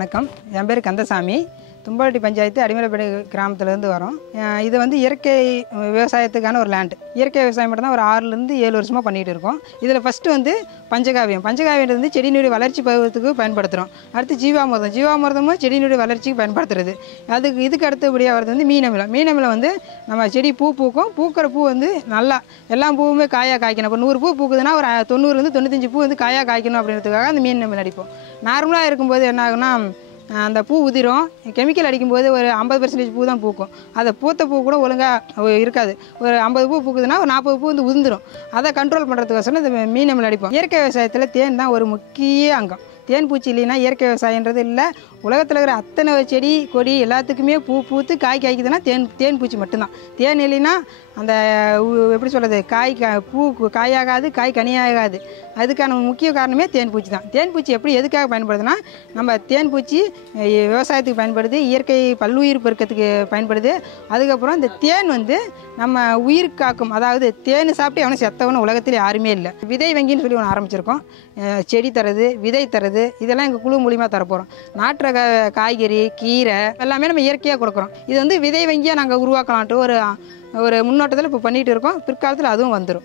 வணக்கம். என் பேர் கந்தசாமி. தும்பலட்டி பஞ்சாயத்து அடிமலைப்பேட்டை கிராமத்துலேருந்து வரோம். இது வந்து இயற்கை விவசாயத்துக்கான ஒரு லேண்டு. இயற்கை விவசாயம் மட்டும் தான் ஒரு 6லேருந்து 7 வருஷமாக பண்ணிகிட்டு இருக்கோம். இதில் ஃபஸ்ட்டு வந்து பஞ்சகாவியம் வந்து செடியினுடைய வளர்ச்சி பருவத்துக்கு பயன்படுத்துகிறோம். அடுத்து ஜீவாமிர்தமும் செடியினுடைய வளர்ச்சிக்கு பயன்படுத்துறது. இதுக்கு அடுத்தபடியாக வரது வந்து மீனமிலம் வந்து நம்ம செடி பூக்கும். பூக்கிற பூ வந்து நல்லா எல்லா பூவுமே காயாக காய்க்கணும். இப்போ 100 பூ பூக்குதுன்னா ஒரு 90லேருந்து 95 பூ வந்து காயாக காய்க்கணும் அப்படின்றதுக்காக அந்த மீனமிலம் அடிப்போம். நார்மலாக இருக்கும்போது என்ன ஆகுனா அந்த பூ உதிரும். கெமிக்கல் அடிக்கும்போது ஒரு 50% பூ தான் பூக்கும். அதை பூத்த பூ கூட ஒழுங்காக இருக்காது. ஒரு 50 பூ பூக்குதுன்னா ஒரு 40 பூ வந்து உதிர்ந்துடும். அதை கண்ட்ரோல் பண்ணுறதுக்கோசரம் இந்த மீனமிலம் அடிப்போம். இயற்கை விவசாயத்தில் தேன் தான் ஒரு முக்கிய அங்கம். தேன் பூச்சி இல்லைன்னா இயற்கை விவசாயன்றது இல்லை. உலகத்தில் இருக்கிற அத்தனை செடி கொடி எல்லாத்துக்குமே பூத்து காய் காய்க்குதுன்னா தேன் பூச்சி மட்டும்தான். தேன் இல்லைன்னா அந்த எப்படி சொல்கிறது, பூ காயாகாது, காய் கனியாகாது. அதுக்கான முக்கிய காரணமே தேன் பூச்சி தான். தேன் பூச்சி எதுக்காக பயன்படுதுன்னா, நம்ம தேன் பூச்சி விவசாயத்துக்கு பயன்படுது, இயற்கை பல்லுயிர் பெருக்கத்துக்கு பயன்படுது. அதுக்கப்புறம் இந்த தேன் வந்து நம்ம உயிர் காக்கும். அதாவது தேன் சாப்பிட்டு எவனும் செத்தவனும் உலகத்தில் யாருமே இல்லை. விதை வங்கின்னு சொல்லி ஒன்று ஆரம்பிச்சிருக்கோம். செடி தரது, விதை தரது, இதெல்லாம் எங்கள் குழு மூலியமாக தரப்போகிறோம். நாட்டு ரக காய்கறி, கீரை எல்லாமே நம்ம இயற்கையாக கொடுக்குறோம். இது வந்து விதை வங்கியாக நாங்கள் உருவாக்கலான்ட்டு ஒரு முன்னோட்டத்தில் இப்போ பண்ணிகிட்டு இருக்கோம். பிற்காலத்தில் அதுவும் வந்துடும்.